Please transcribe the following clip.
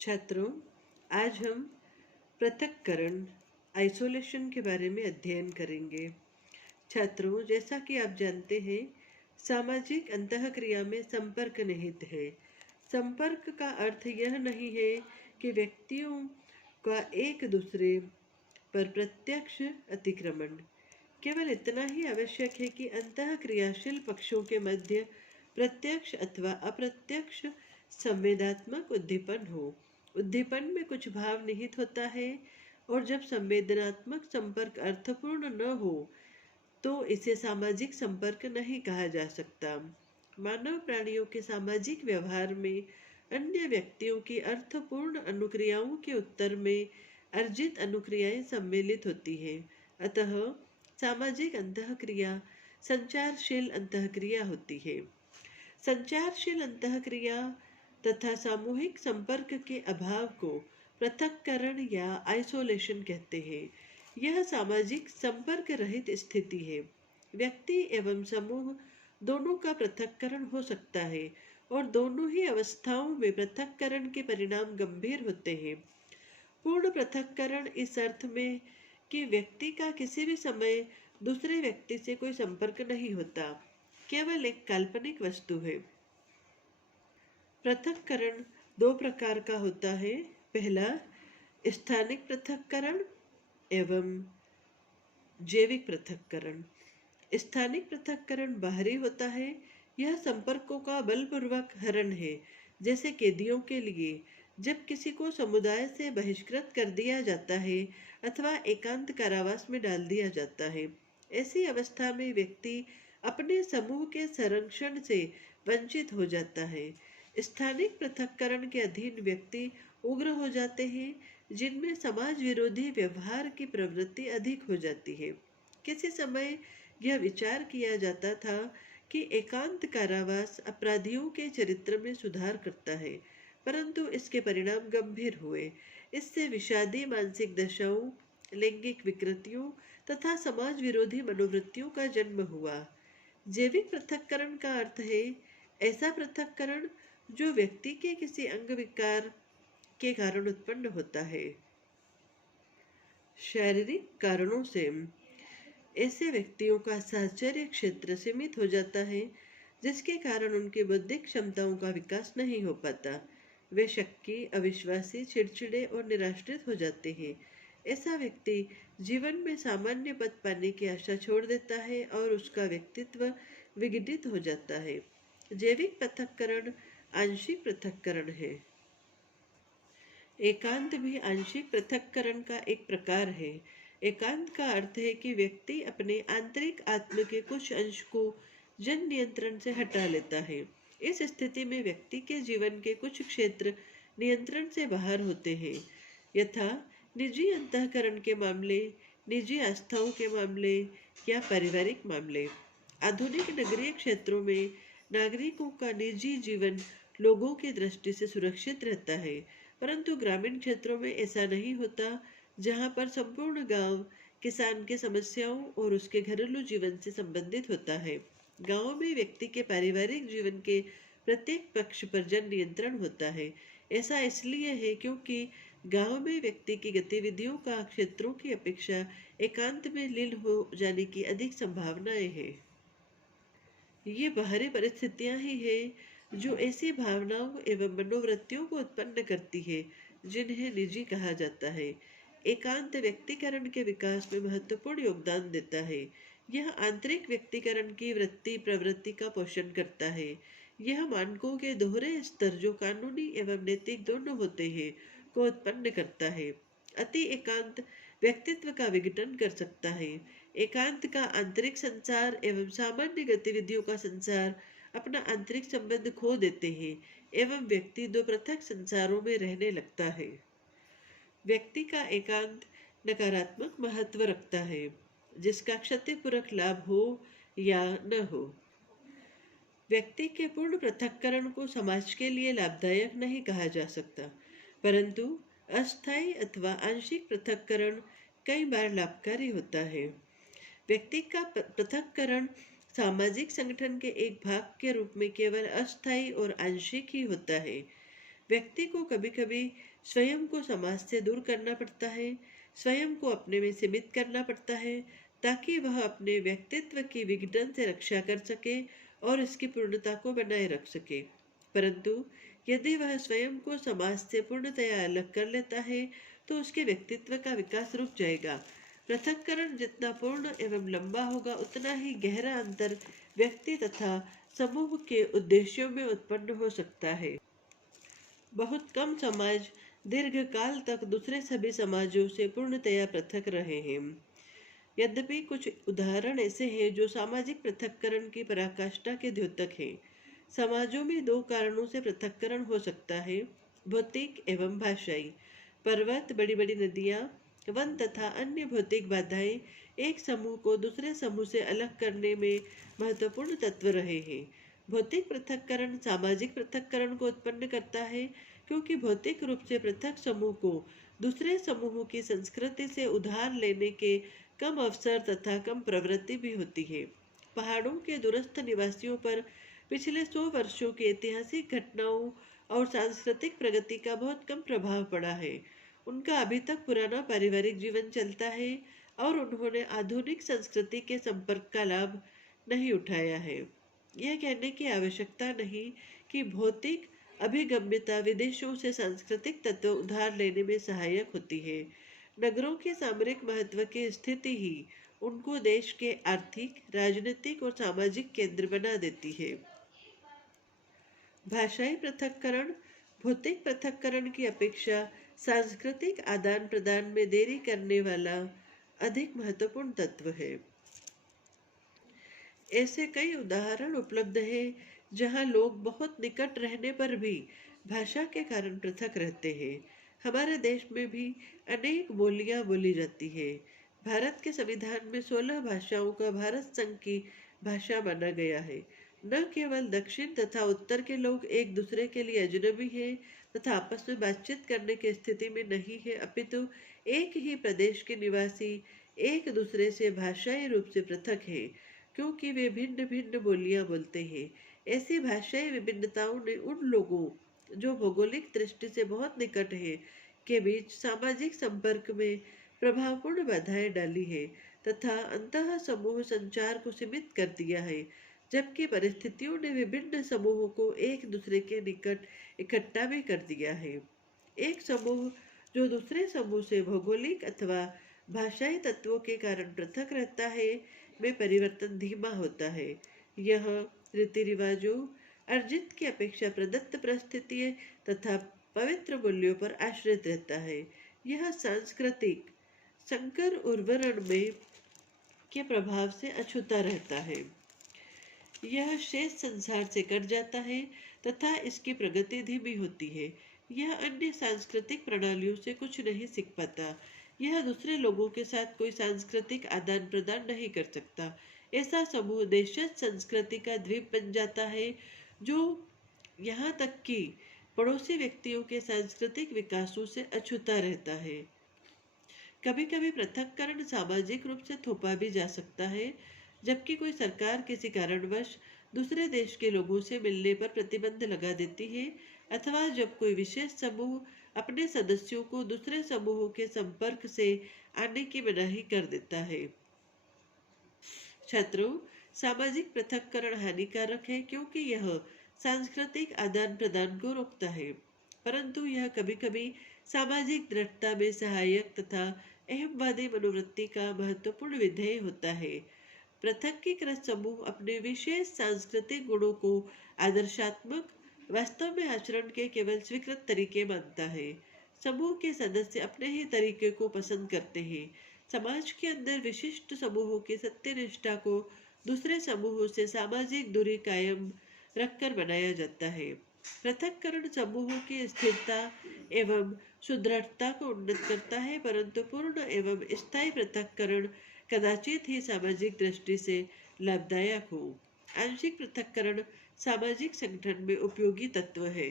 छात्रों, आज हम पृथक्करण आइसोलेशन के बारे में अध्ययन करेंगे। छात्रों, जैसा कि आप जानते हैं, सामाजिक अंतःक्रिया में संपर्क निहित है। संपर्क का अर्थ यह नहीं है कि व्यक्तियों का एक दूसरे पर प्रत्यक्ष अतिक्रमण। केवल इतना ही आवश्यक है कि अंतःक्रियाशील पक्षों के मध्य प्रत्यक्ष अथवा अप्रत्यक्ष संवेदनात्मक उद्दीपन हो। उद्दीपन में कुछ भाव निहित होता है और जब संवेदनात्मक संपर्क अर्थपूर्ण न हो तो इसे सामाजिक संपर्क नहीं कहा जा सकता। मानव प्राणियों के सामाजिक व्यवहार में अन्य व्यक्तियों की अर्थपूर्ण अनुक्रियाओं के उत्तर में अर्जित अनुक्रियाएं सम्मिलित होती हैं। अतः सामाजिक अंतःक्रिया संचारशील अंतःक्रिया होती है। संचारशील अंतःक्रिया तथा सामूहिक संपर्क के अभाव को पृथक्करण या आइसोलेशन कहते हैं। यह सामाजिक संपर्क रहित स्थिति है। व्यक्ति एवं समूह दोनों का पृथक्करण हो सकता है और दोनों ही अवस्थाओं में पृथक्करण के परिणाम गंभीर होते हैं। पूर्ण पृथक्करण इस अर्थ में कि व्यक्ति का किसी भी समय दूसरे व्यक्ति से कोई संपर्क नहीं होता, केवल एक काल्पनिक वस्तु है। पृथक्करण दो प्रकार का होता है। पहला, स्थानिक पृथक्करण एवं जैविक पृथक्करण। स्थानिक पृथक्करण बाहरी होता है। यह संपर्कों का बलपूर्वक हरण है, जैसे कैदियों के लिए जब किसी को समुदाय से बहिष्कृत कर दिया जाता है अथवा एकांत कारावास में डाल दिया जाता है। ऐसी अवस्था में व्यक्ति अपने समूह के संरक्षण से वंचित हो जाता है। स्थानिक पृथक्करण के अधीन व्यक्ति उग्र हो जाते हैं, जिनमें समाज विरोधी व्यवहार की प्रवृत्ति अधिक हो जाती है। किसी समय यह विचार किया जाता था कि एकांत कारावास अपराधियों के चरित्र में सुधार करता है, परंतु इसके परिणाम गंभीर हुए। इससे विषादी मानसिक दशाओं, लैंगिक विकृतियों तथा समाज विरोधी मनोवृत्तियों का जन्म हुआ। जैविक पृथक्करण का अर्थ है ऐसा पृथक्करण जो व्यक्ति के किसी अंग विकार के कारण उत्पन्न होता है। शारीरिक कारणों से ऐसे व्यक्तियों का साहचर्य क्षेत्र सीमित हो जाता है, जिसके कारण उनकी बौद्धिक क्षमताओं का विकास नहीं हो पाता। वे शक्की, अविश्वासी, चिड़चिड़े और निराश्रित हो जाते हैं। ऐसा व्यक्ति जीवन में सामान्य पद पाने की आशा छोड़ देता है और उसका व्यक्तित्व विघटित हो जाता है। जैविक पृथक्करण आंशिक पृथक्करण है। एकांत भी आंशिक पृथक्करण का एक प्रकार है। एकांत का अर्थ है कि व्यक्ति अपने आंतरिक आत्म के कुछ अंश को जन नियंत्रण से हटा लेता है। इस स्थिति में व्यक्ति के जीवन के कुछ क्षेत्र नियंत्रण से बाहर होते हैं, यथा निजी अंतःकरण के मामले, निजी आस्थाओं के मामले या पारिवारिक मामले। आधुनिक नगरीय क्षेत्रों में नागरिकों का निजी जीवन लोगों की दृष्टि से सुरक्षित रहता है, परंतु ग्रामीण क्षेत्रों में ऐसा नहीं होता, जहाँ पर संपूर्ण गांव किसान के समस्याओं और उसके घरेलू जीवन से संबंधित होता है। गांव में व्यक्ति के पारिवारिक जीवन के प्रत्येक पक्ष पर जन नियंत्रण होता है। ऐसा इसलिए है क्योंकि गांव में व्यक्ति की गतिविधियों का क्षेत्रों की अपेक्षा एकांत में लीन हो जाने की अधिक संभावनाएं हैं। ये बाहरी परिस्थितियां ही हैं जो ऐसी भावनाओं एवं मनोवृत्तियों को उत्पन्न करती है जिन्हें निजी कहा जाता है। एकांत व्यक्तिकरण के विकास में महत्वपूर्ण योगदान देता है। यह आंतरिक व्यक्तिकरण की वृत्ति प्रवृत्ति का पोषण करता है। यह मानकों के दोहरे स्तर, जो कानूनी एवं नैतिक दोनों होते हैं, को उत्पन्न करता है। अति एकांत व्यक्तित्व का विघटन कर सकता है। एकांत का आंतरिक संसार एवं सामान्य गतिविधियों का संसार अपना आंतरिक संबंध खो देते हैं एवं व्यक्ति दो पृथक संसारों में रहने लगता है। व्यक्ति का एकांत नकारात्मक महत्व रखता है, जिसका क्षतिपूरक लाभ हो या न हो। व्यक्ति के पूर्ण पृथक्करण को समाज के लिए लाभदायक नहीं कहा जा सकता, परंतु अस्थायी अथवा आंशिक पृथक्करण कई बार लाभकारी होता है। व्यक्ति का पृथक्करण सामाजिक संगठन के एक भाग के रूप में केवल अस्थायी और आंशिक ही होता है। व्यक्ति को कभी कभी स्वयं को समाज से दूर करना पड़ता है, स्वयं को अपने में सीमित करना पड़ता है, ताकि वह अपने व्यक्तित्व की विघटन से रक्षा कर सके और इसकी पूर्णता को बनाए रख सके। परंतु यदि वह स्वयं को समाज से पूर्णतया अलग कर लेता है तो उसके व्यक्तित्व का विकास रुक जाएगा। पृथक्करण जितना पूर्ण एवं लंबा होगा उतना ही गहरा अंतर व्यक्ति तथा समूह के उद्देश्यों में उत्पन्न हो सकता है। बहुत कम समाज दीर्घ काल तक दूसरे सभी समाजों से पूर्णतया पृथक रहे हैं। यद्यपि कुछ उदाहरण ऐसे हैं जो सामाजिक पृथक्करण की पराकाष्ठा के द्योतक हैं। समाजों में दो कारणों से पृथक्करण हो सकता है, भौतिक एवं भाषाई। पर्वत, बड़ी बड़ी नदियाँ, वन तथा अन्य भौतिक बाधाएं एक समूह को दूसरे समूह से अलग करने में महत्वपूर्ण तत्व रहे हैं। भौतिक पृथक्करण सामाजिक पृथक्करण को उत्पन्न करता है, क्योंकि भौतिक रूप से पृथक समूह को दूसरे समूहों की संस्कृति से उधार लेने के कम अवसर तथा कम प्रवृत्ति भी होती है। पहाड़ों के दूरस्थ निवासियों पर पिछले 100 वर्षों की ऐतिहासिक घटनाओं और सांस्कृतिक प्रगति का बहुत कम प्रभाव पड़ा है। उनका अभी तक पुराना पारिवारिक जीवन चलता है और उन्होंने आधुनिक संस्कृति के संपर्क का लाभ नहीं उठाया है। यह कहने की आवश्यकता नहीं कि भौतिक अभिगम्यता विदेशों से सांस्कृतिक तत्व उधार लेने में सहायक होती है। नगरों के सामरिक महत्व की स्थिति ही उनको देश के आर्थिक, राजनीतिक और सामाजिक केंद्र बना देती है। भाषाई पृथक्करण भौतिक पृथक्करण की अपेक्षा सांस्कृतिक आदान प्रदान में देरी करने वाला अधिक महत्वपूर्ण तत्व है। ऐसे कई उदाहरण उपलब्ध हैं जहां लोग बहुत निकट रहने पर भी भाषा के कारण पृथक रहते हैं। हमारे देश में भी अनेक बोलियां बोली जाती है। भारत के संविधान में 16 भाषाओं का भारत संघ की भाषा माना गया है। न केवल दक्षिण तथा उत्तर के लोग एक दूसरे के लिए अजनबी हैं तथा आपस में बातचीत करने की स्थिति में नहीं है, अपितु एक ही प्रदेश के निवासी एक दूसरे से भाषाई रूप से पृथक हैं, क्योंकि वे भिन्न भिन्न बोलियां बोलते हैं। ऐसी भाषाई विभिन्नताओं ने उन लोगों जो भौगोलिक दृष्टि से बहुत निकट हैं के बीच सामाजिक संपर्क में प्रभावपूर्ण बाधाएं डाली है तथा अंतः समूह संचार को सीमित कर दिया है, जबकि परिस्थितियों ने विभिन्न समूहों को एक दूसरे के निकट इकट्ठा भी कर दिया है। एक समूह जो दूसरे समूह से भौगोलिक अथवा भाषाई तत्वों के कारण पृथक रहता है में परिवर्तन धीमा होता है। यह रीति रिवाजों, अर्जित की अपेक्षा प्रदत्त परिस्थितियों तथा पवित्र मूल्यों पर आश्रित रहता है। यह सांस्कृतिक संकर उर्वरण में के प्रभाव से अछूता रहता है। यह शेष संसार से कट जाता है तथा इसकी प्रगति धीमी होती है। यह अन्य सांस्कृतिक प्रणालियों से कुछ नहीं सीख पाता। यह दूसरे लोगों के साथ कोई सांस्कृतिक आदान प्रदान नहीं कर सकता। ऐसा समूह देशज संस्कृति का द्वीप बन जाता है, जो यहाँ तक कि पड़ोसी व्यक्तियों के सांस्कृतिक विकासों से अछूता रहता है। कभी कभी पृथक्करण सामाजिक रूप से थोपा भी जा सकता है, जबकि कोई सरकार किसी कारणवश दूसरे देश के लोगों से मिलने पर प्रतिबंध लगा देती है, अथवा जब कोई विशेष समूह अपने सदस्यों को दूसरे समूहों के संपर्क से आने की मनाही कर देता है। छात्रों, सामाजिक पृथक्करण हानिकारक है क्योंकि यह सांस्कृतिक आदान प्रदान को रोकता है, परंतु यह कभी कभी सामाजिक दृढ़ता में सहायक तथा अहमवादी मनोवृत्ति का महत्वपूर्ण विधेय होता है। पृथक्कीकृत समूह अपने विशेष सांस्कृतिक गुणों को आदर्शात्मक, वास्तव में आचरण के केवल स्वीकृत तरीके मानता है। समूह के सदस्य अपने ही तरीके को पसंद करते हैं। समाज के अंदर विशिष्ट समूहों की सत्यनिष्ठा को दूसरे समूहों से सामाजिक दूरी कायम रखकर बनाया जाता है। पृथक्करण समूहों की स्थिरता एवं सुदृढ़ता को उन्नत करता है, परंतु पूर्ण एवं स्थायी पृथक्करण कदाचित ही सामाजिक दृष्टि से लाभदायक हो। आंशिक पृथक्करण सामाजिक संगठन में उपयोगी तत्व है।